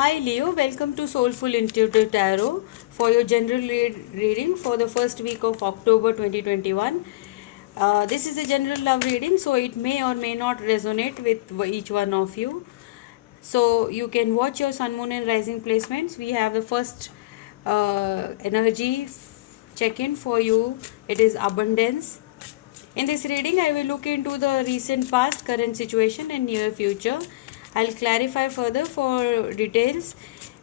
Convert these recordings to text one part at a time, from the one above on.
Hi Leo, welcome to Soulful Intuitive Tarot for your general reading for the first week of October 2021. This is a general love reading, so it may or may not resonate with each one of you. So you can watch your Sun, Moon, and Rising placements. We have the first energy check in for you. It is abundance. In this reading, I will look into the recent past, current situation, and near future. I'll clarify further for details.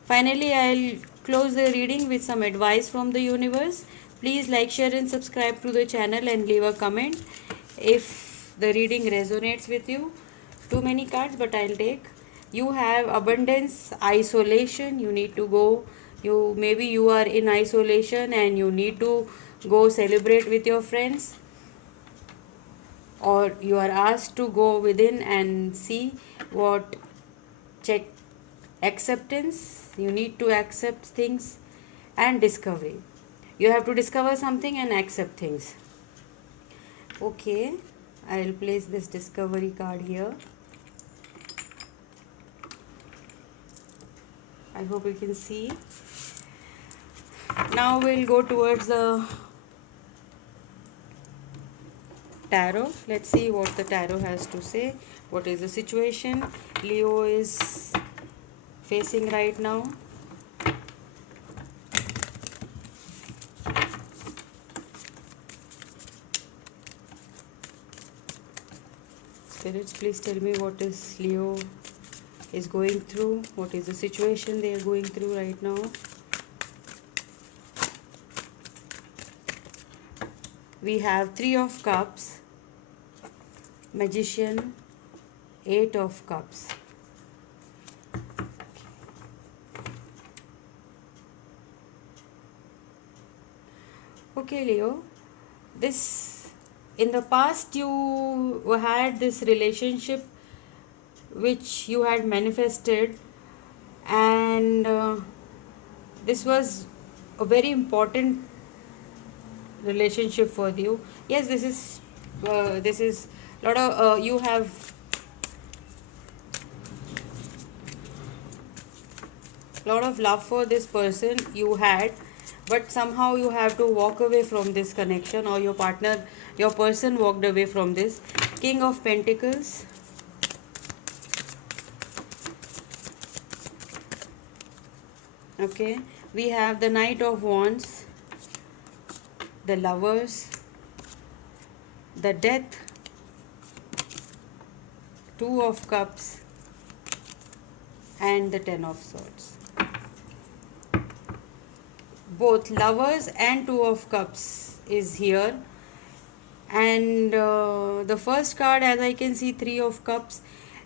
Finally, I'll close the reading with some advice from the universe. Please like, share, and subscribe to the channel and leave a comment if the reading resonates with you. Too many cards, but I'll take. You have abundance, isolation. You need to go. Maybe you are in isolation and you need to go celebrate with your friends, or you are asked to go within and see what check acceptance. You need to accept things, and discovery. You have to discover something and accept things. Okay, I'll place this discovery card here. I hope you can see. Now we'll go towards the tarot. Let's see what the tarot has to say. What is the situation Leo is facing right now? Spirits, please tell me what is Leo is going through. What is the situation they are going through right now? We have Three of Cups, Magician, Eight of Cups. Okay, Leo, this in the past you had this relationship which you had manifested, and this was a very important relationship for you. Yes, this is lot of you have lot of love for this person you had, but somehow you have to walk away from this connection, or your person walked away from this. King of Pentacles, okay, we have the Knight of Wands, the Lovers, the Death, Two of Cups, and the Ten of Swords. Both Lovers and Two of Cups is here, and the first card, as I can see, Three of Cups,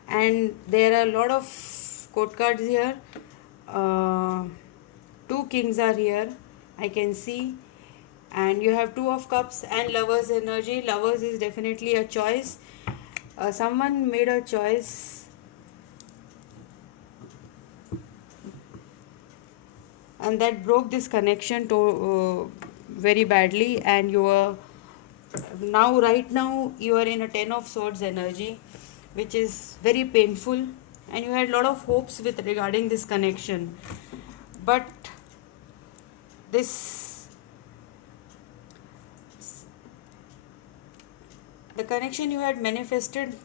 and there are a lot of court cards here. Two kings are here, I can see, and you have Two of Cups and Lovers energy. Lovers is definitely a choice. Someone made a choice, and that broke this connection to very badly, and you are right now you are in a Ten of Swords energy, which is very painful, and you had a lot of hopes with regarding this connection, but the connection you had manifested,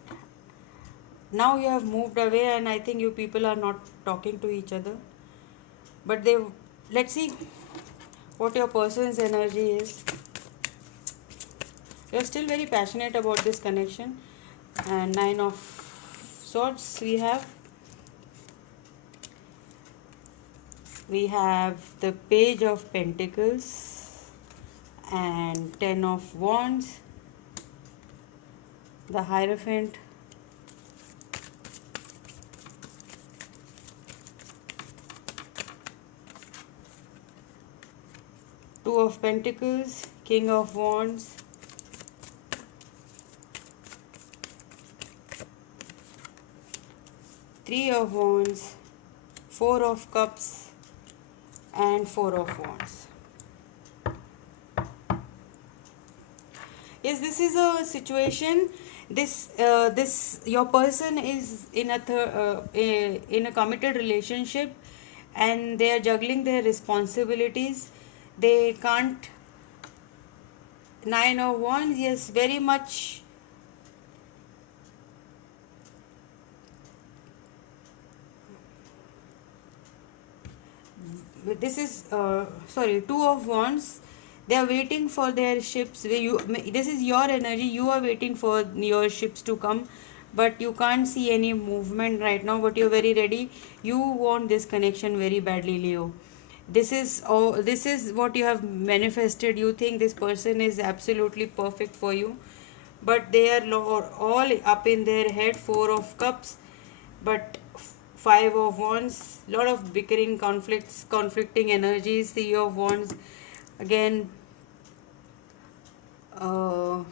now you have moved away, and I think you people are not talking to each other. But let's see what your person's energy is. You're still very passionate about this connection. And Nine of Swords we have the Page of Pentacles and Ten of Wands, the Hierophant, Two of Pentacles, King of Wands, Three of Wands, Four of Cups, and Four of Wands. Yes, this is a situation This your person is in a committed relationship, and they are juggling their responsibilities. They can't. Nine of Wands, yes, very much. This is sorry, Two of Wands. They are waiting for their ships. This is your energy. You are waiting for your ships to come, but you can't see any movement right now. But you're very ready. You want this connection very badly, Leo. This is what you have manifested. You think this person is absolutely perfect for you, but they are all up in their head. Four of Cups, but Five of Wands, lot of bickering, conflicts, conflicting energies. Three of Wands, again. Uh,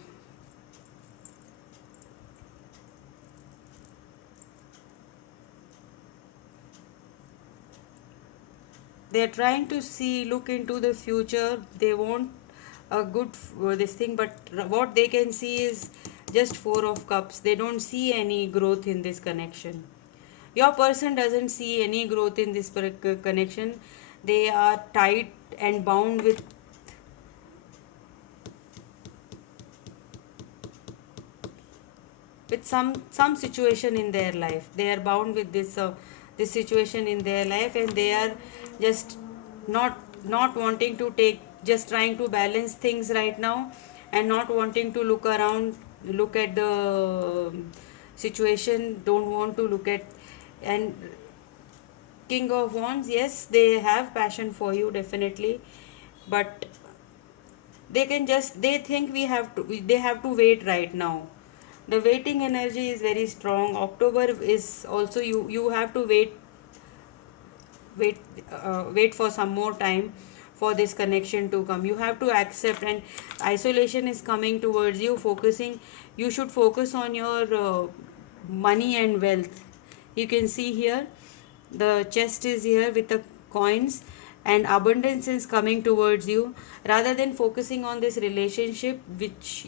they are trying to look into the future. They want a good this thing, but what they can see is just Four of Cups. They don't see any growth in this connection. Your person doesn't see any growth in this connection. They are tied and bound with some situation in their life. They are bound with this situation in their life, and they are just not wanting to take, just trying to balance things right now, and not wanting to look around, look at the situation, don't want to look at. And King of Wands, yes, they have passion for you, definitely, but they think they have to wait right now. The waiting energy is very strong. October is also, you have to wait wait for some more time for this connection to come. You have to accept, and isolation is coming towards you. You should focus on your money and wealth. You can see here the chest is here with the coins, and abundance is coming towards you, rather than focusing on this relationship which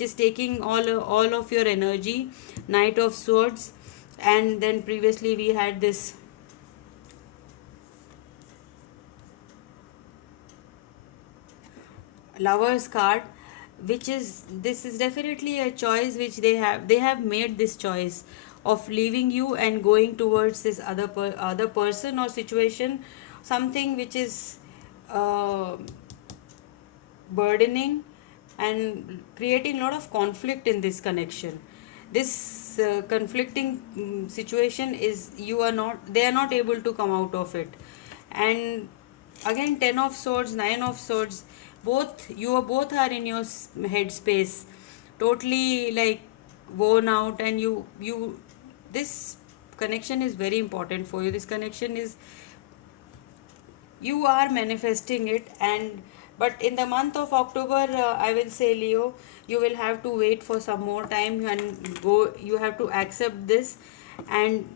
is taking all of your energy. Knight of Swords, and then previously we had this Lovers card, which is, this is definitely a choice which they have made this choice of leaving you and going towards this other person or situation, something which is uh, burdening and creating a lot of conflict in this connection. This conflicting situation is, they are not able to come out of it. And again, Ten of Swords, Nine of Swords, both are in your head space, totally like worn out, and you this connection is very important for you. This connection is, you are manifesting it. And but in the month of October, I will say, Leo, you will have to wait for some more time, and you have to accept this. And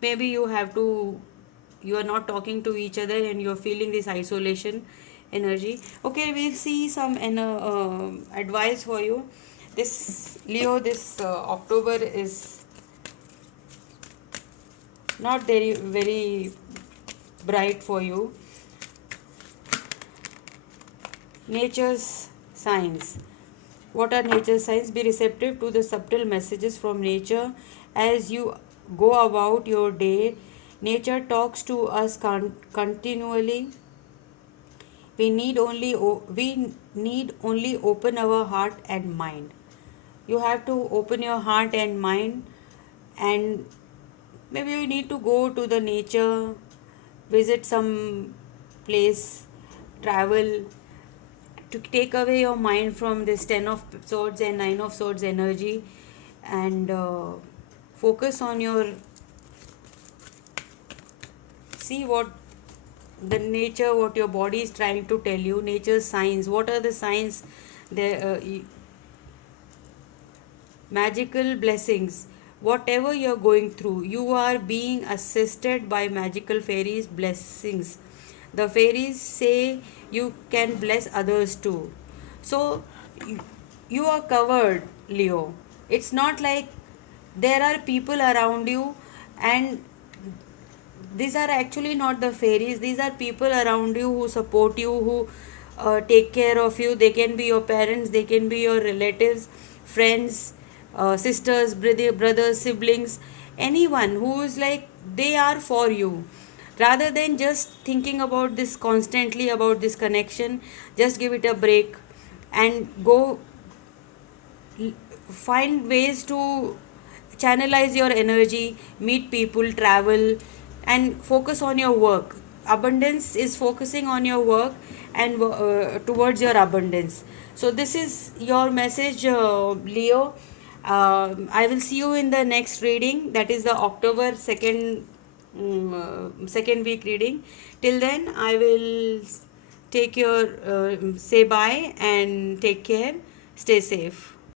maybe you are not talking to each other, and you're feeling this isolation energy. Okay, we'll see some advice for you. This Leo, this October is not very bright for you. Nature's signs. What are nature's signs? Be receptive to the subtle messages from nature as you go about your day. Nature talks to us continually. We need only open our heart and mind. You have to open your heart and mind, and maybe you need to go to the nature, visit some place, travel, to take away your mind from this Ten of Swords and Nine of Swords energy, and focus on see what the nature, what your body is trying to tell you. Nature's signs, what are the signs there? Magical blessings. Whatever you're going through, you are being assisted by magical fairies blessings. The fairies say you can bless others too. So you are covered, Leo. It's not like there are people around you, and these are actually not the fairies. These are people around you who support you, who take care of you. They can be your parents, they can be your relatives, friends, sisters, brothers, siblings, anyone who is like, they are for you. Rather than just thinking about this constantly, about this connection, just give it a break and go find ways to channelize your energy, meet people, travel, and focus on your work. Abundance is focusing on your work and towards your abundance. So this is your message, Leo. I will see you in the next reading, that is the October 2nd, second week reading. Till then, I will take your say bye and take care. Stay safe.